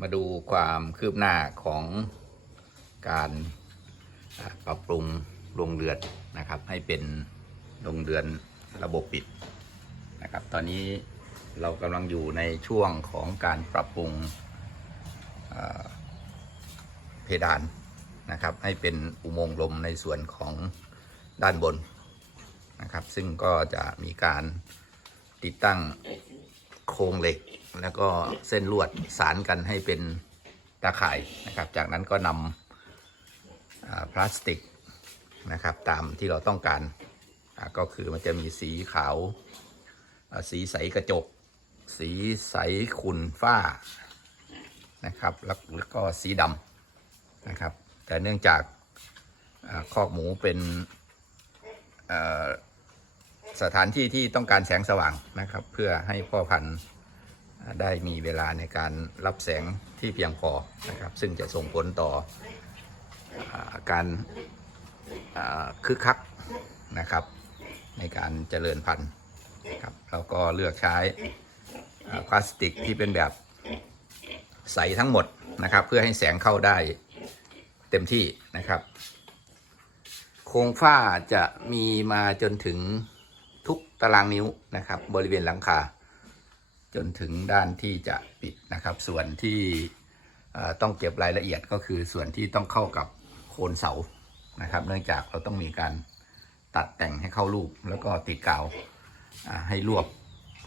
มาดูความคืบหน้าของการปรับปรุงโรงเรือนนะครับ ให้เป็นโรงเรือนระบบปิดนะครับ ตอนนี้เรากำลังอยู่ในช่วงของการปรับปรุงเพดานนะครับ ให้เป็นอุโมงค์ลมในส่วนของด้านบนนะครับ ซึ่งก็จะมีการติดตั้ง โครงเหล็ก แล้วก็เส้นลวดสารกันให้เป็นตาข่ายนะครับ จากนั้นก็นำพลาสติกนะครับตามที่เราต้องการก็คือมันจะมีสีขาว สีใสกระจก สีใสขุ่นฝ้านะครับแล้วก็สีดำนะครับ แต่เนื่องจากอคอกหมูเป็น สถานที่ที่ต้องการแสงสว่างนะครับ เพื่อให้พ่อพันธุ์ได้มีเวลาในการรับแสงที่เพียงพอนะครับ ซึ่งจะส่งผลต่ออาการคึกคักนะครับ ในการเจริญพันธุ์นะครับแล้วก็เลือกใช้พลาสติกที่เป็นแบบใสทั้งหมดนะครับ เพื่อให้แสงเข้าได้เต็มที่นะครับ โครงฝ้าจะมีมาจนถึง ทุกตารางนิ้วนะครับ บริเวณหลังคา จนถึงด้านที่จะปิดนะครับ ส่วนที่ต้องเก็บรายละเอียดก็คือส่วนที่ต้องเข้ากับโคนเสานะครับ เนื่องจากเราต้องมีการตัดแต่งให้เข้ารูป แล้วก็ติดกาวให้รวบ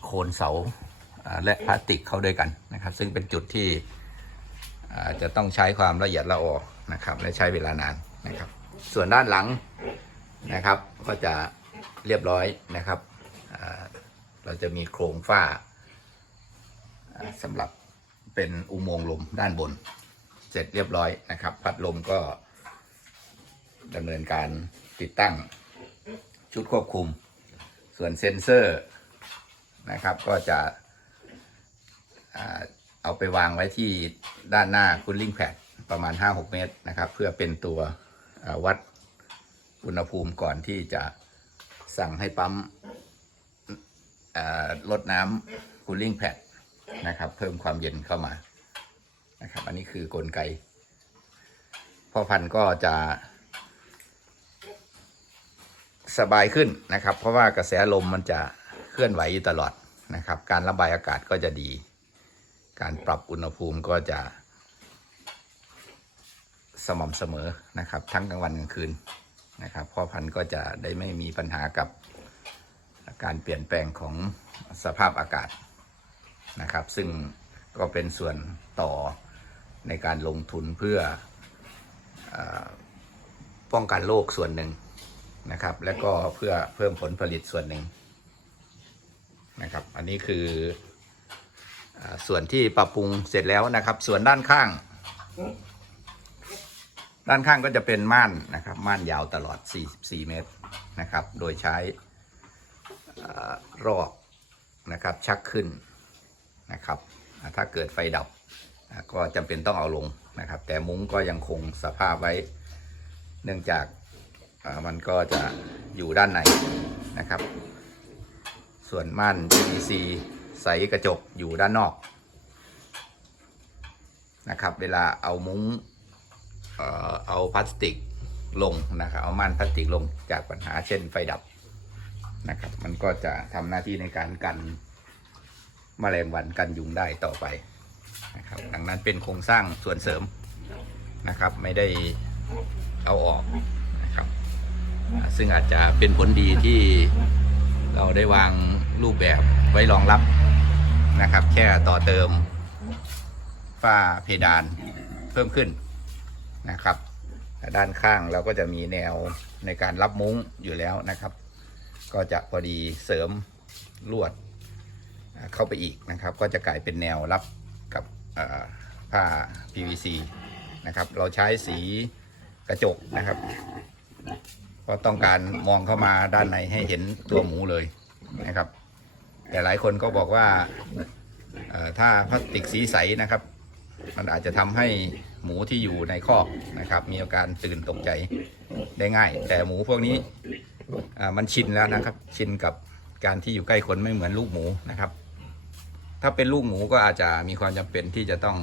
โคนเสาและพลาสติกเข้าด้วยกันนะครับ ซึ่งเป็นจุดที่จะต้องใช้ความละเอียดละออนะครับ และใช้เวลานานนะครับ ส่วนด้านหลังนะครับก็จะ เรียบร้อยนะครับ เราจะมีโครงฝ้าสำหรับเป็นอุโมงค์ลมด้านบน เสร็จเรียบร้อยนะครับ พัดลมก็ดำเนินการติดตั้งชุดควบคุม ส่วนเซ็นเซอร์นะครับก็จะเอาไปวางไว้ที่ด้านหน้าคูลลิ่งแพดประมาณ 5-6 เมตรนะครับ เพื่อเป็นตัววัดอุณหภูมิก่อนที่จะ สั่งให้ปั๊มลดน้ำ cooling pad นะครับ เพิ่มความเย็นเข้ามานะครับ อันนี้คือกลไกพ่อพันธุ์ก็จะ สบายขึ้นนะครับ เพราะว่ากระแสลมมันจะเคลื่อนไหวอยู่ตลอดนะครับ การระบายอากาศก็จะดี การปรับอุณหภูมิก็จะสม่ำเสมอนะครับ ทั้งกลางวันกลางคืน นะครับพ่อพันธุ์ก็จะได้ไม่มีปัญหากับการเปลี่ยนแปลงของสภาพอากาศนะครับ ซึ่งก็เป็นส่วนต่อในการลงทุนเพื่ออป้องกันโรคส่วนหนึ่งนะครับ และก็เพื่อเพิ่มผลผลิตส่วนหนึ่งนะครับ อันนี้คืออส่วนที่ปรับปรุงเสร็จแล้วนะครับ ส่วนด้านข้าง ด้านข้างก็จะเป็นม่านนะครับม่านยาวตลอด 44 เมตรนะครับ โดยใช้รอกนะครับชักขึ้นนะครับ ถ้าเกิดไฟดับก็จำเป็นต้องเอาลงนะครับ แต่มุ้งก็ยังคงสภาพไว้ เนื่องจากมันก็จะอยู่ด้านในนะครับ ส่วนม่าน PVC ใสกระจกอยู่ด้านนอกนะครับ เวลาเอามุ้ง เอาพลาสติกลงนะครับเอาม่านพลาสติกลงจากปัญหาเช่นไฟดับนะครับ มันก็จะทำหน้าที่ในการกันแมลงวันกันยุงได้ต่อไปนะครับ ดังนั้นเป็นโครงสร้างส่วนเสริมนะครับ ไม่ได้เอาออกนะครับ ซึ่งอาจจะเป็นผลดีที่เราได้วางรูปแบบไว้รองรับนะครับ แค่ต่อเติมฝ้าเพดานเพิ่มขึ้น นะครับด้านข้างเราก็จะมีแนวในการรับมุ้งอยู่แล้วนะครับ ก็จะพอดีเสริมลวดเข้าไปอีกนะครับ ก็จะกลายเป็นแนวรับกับอ่าผ้า PVC นะครับ เราใช้สีกระจกนะครับเพราะต้องการมองเข้ามาด้านในให้เห็นตัวหมูเลยนะครับ แต่หลายคนก็บอกว่าถ้าพลาสติกสีใสนะครับ มันอาจจะทำให้ หมูที่อยู่ในคอกนะครับ มีอาการตื่นตกใจได้ง่าย แต่หมูพวกนี้มันชินแล้วนะครับ ชินกับการที่อยู่ใกล้คนไม่เหมือนลูกหมูนะครับ ถ้าเป็นลูกหมูก็อาจจะมีความจำเป็นที่จะต้อง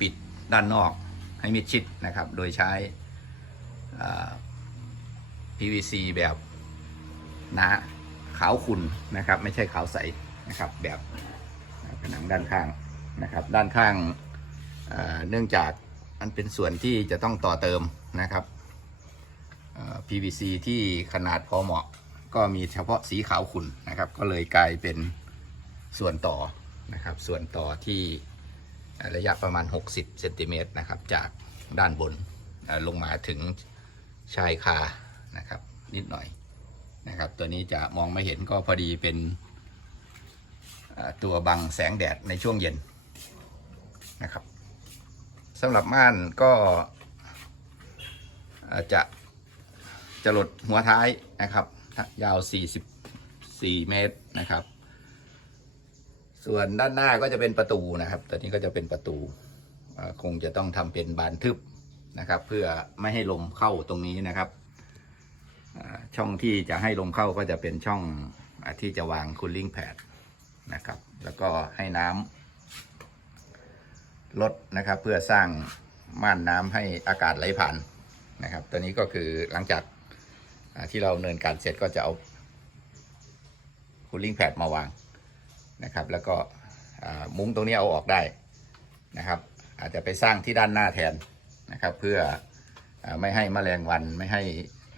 ปิดด้านนอกให้มิดชิดนะครับ โดยใช้ PVC แบบหนาขาวขุ่นนะครับ ไม่ใช่ขาวใสนะครับ แบบผนังด้านข้างนะครับ ด้านข้าง เนื่องจากมันเป็นส่วนที่จะต้องต่อเติมนะครับ PVC ที่ขนาดพอเหมาะ ก็มีเฉพาะสีขาวขุ่นนะครับ ก็เลยกลายเป็นส่วนต่อนะครับ ส่วนต่อที่ระยะประมาณ 60เซนติเมตรนะครับ จากด้านบนลงมาถึงชายคานะครับ นิดหน่อยนะครับ ตัวนี้จะมองไม่เห็นก็พอดีเป็นตัวบังแสงแดดในช่วงเย็นนะครับ สำหรับม่านก็จะจะหลดหัวท้ายนะครับ ยาว 44 เมตรนะครับ ส่วนด้านหน้าก็จะเป็นประตูนะครับตัวนี้ก็จะเป็นประตูคงจะต้องทำเป็นบานทึบนะครับ เพื่อไม่ให้ลมเข้าตรงนี้นะครับช่องที่จะให้ลมเข้าก็จะเป็นช่องที่จะวางคูลลิ่งแพดนะครับ แล้วก็ให้น้ำ ลดนะครับ เพื่อสร้างม่านน้ำให้อากาศไหลผ่านนะครับ ตัวนี้ก็คือหลังจากที่เราเนินการเสร็จก็จะเอาคูลิ่งแพดมาวางนะครับ แล้วก็มุ้งตรงนี้เอาออกได้นะครับ อาจจะไปสร้างที่ด้านหน้าแทนนะครับ เพื่ออไม่ให้แมลงวันไม่ให้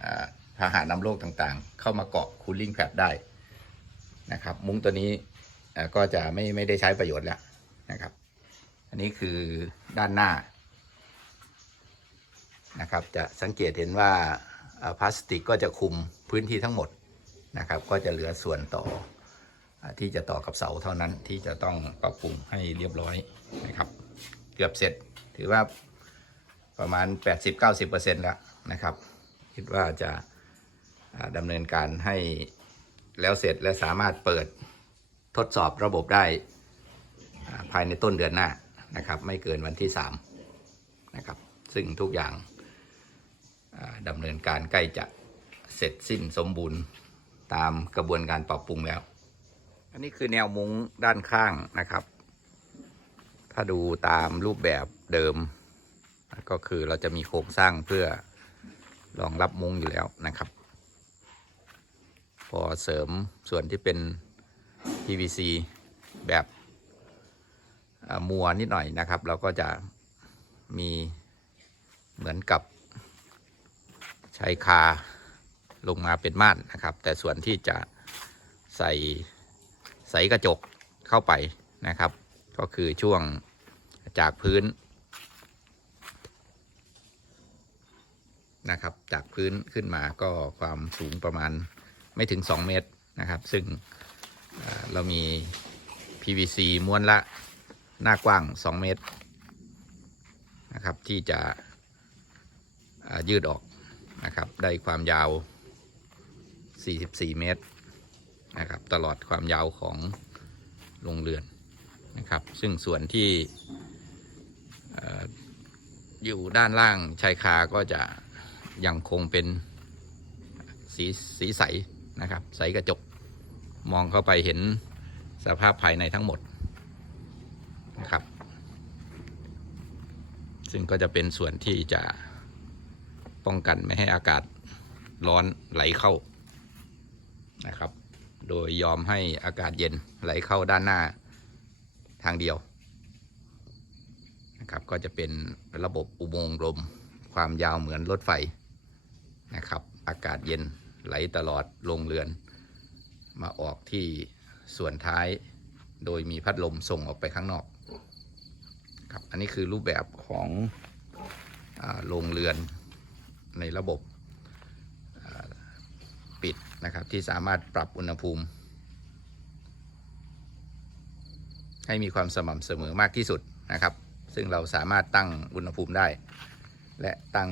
อ่าพาหะนำโรคต่างๆ เข้ามาเกาะคูลิ่งแพดได้นะครับ มุ้งตัวนี้ก็จะไม่ไม่ได้ใช้ประโยชน์แล้วนะครับ อันนี้คือด้านหน้านะครับ จะสังเกตเห็นว่าพลาสติกก็จะคุมพื้นที่ทั้งหมดนะครับ ก็จะเหลือส่วนต่อที่จะต่อกับเสาเท่านั้นที่จะต้องปรับปรุงให้เรียบร้อยนะครับ เกือบเสร็จถือว่าประมาณ 80-90%แล้วนะครับ คิดว่าจะดำเนินการให้แล้วเสร็จและสามารถเปิดทดสอบระบบได้ภายในต้นเดือนหน้า นะครับ ไม่เกินวันที่3นะครับ ซึ่งทุกอย่างดำเนินการใกล้จะเสร็จสิ้นสมบูรณ์ตามกระบวนการปรับปรุงแล้ว อันนี้คือแนวมุ้งด้านข้างนะครับ ถ้าดูตามรูปแบบเดิม ก็คือเราจะมีโครงสร้างเพื่อรองรับมุ้งอยู่แล้วนะครับ พอเสริมส่วนที่เป็น PVC แบบ มัวนิดหน่อยนะครับ เราก็จะมีเหมือนกับใช้คาลงมาเป็นม่านนะครับ แต่ส่วนที่จะใส่ใสกระจกเข้าไปนะครับ ก็คือช่วงจากพื้นนะครับ จากพื้นขึ้นมาก็ความสูงประมาณไม่ถึง 2 เมตรนะครับ ซึ่งเอ่อเรามี PVC ม้วนละ หน้ากว้าง 2 เมตรนะครับ ที่จะยืดออกนะครับ ได้ความยาว 44 เมตรนะครับ ตลอดความยาวของโรงเรือนนะครับ ซึ่งส่วนที่เอ่ออยู่ด้านล่างชายคาก็จะยังคงเป็นสีสีใสนะครับ ใสกระจกมองเข้าไปเห็นสภาพภายในทั้งหมด นะครับ ซึ่งก็จะเป็นส่วนที่จะป้องกันไม่ให้อากาศร้อนไหลเข้านะครับ โดยยอมให้อากาศเย็นไหลเข้าด้านหน้าทางเดียวนะครับ ก็จะเป็นระบบอุโมงค์ลมความยาวเหมือนรถไฟนะครับ อากาศเย็นไหลตลอดลงเรือน มาออกที่ส่วนท้าย โดยมีพัดลมส่งออกไปข้างนอก ครับ อันนี้คือรูปแบบของโรงเรือนในระบบปิดนะครับที่สามารถปรับอุณหภูมิ ให้มีความสม่ำเสมอมากที่สุดนะครับ ซึ่งเราสามารถตั้งอุณหภูมิได้ และตั้ง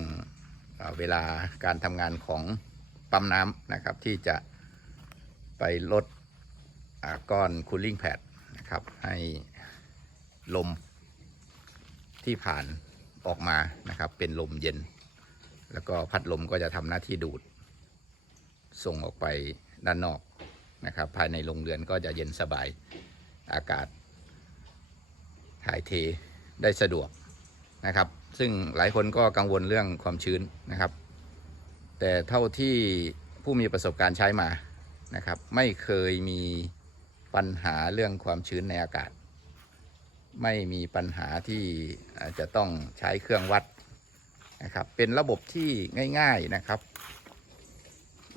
เเวลาการทำงานของปั๊มน้ำนะครับที่จะไปลดก้อนคูลิ่งแพดนะครับให้ลม ที่ผ่านออกมานะครับ เป็นลมเย็น แล้วก็พัดลมก็จะทำหน้าที่ดูด ส่งออกไปด้านนอกนะครับ ภายในโรงเรือนก็จะเย็นสบายอากาศถ่ายเทได้สะดวกนะครับ ซึ่งหลายคนก็กังวลเรื่องความชื้นนะครับ แต่เท่าที่ผู้มีประสบการณ์ใช้มานะครับ ไม่เคยมีปัญหาเรื่องความชื้นในอากาศ ไม่มีปัญหาที่จะต้องใช้เครื่องวัดนะครับ เป็นระบบที่ง่าย ๆนะครับ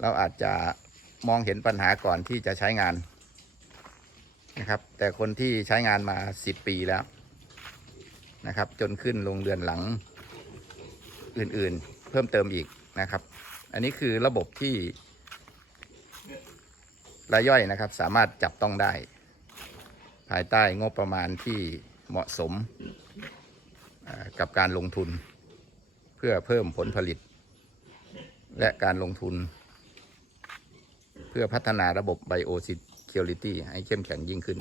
เราอาจจะมองเห็นปัญหาก่อนที่จะใช้งานนะครับ แต่คนที่ใช้งานมา 10 ปีแล้วนะครับ จนขึ้นลงเรือนหลังอื่นๆ เพิ่มเติมอีกนะครับ อันนี้คือระบบที่รายย่อยนะครับ สามารถจับต้องได้ายใต้งบประมาณที่เหมาะสมกับการลงทุน เพื่อเพิ่มผลผลิต และการลงทุน เพื่อพัฒนาระบบไบโอซิเคียวริตี้ให้เข้มแข็งยิ่งขึ้น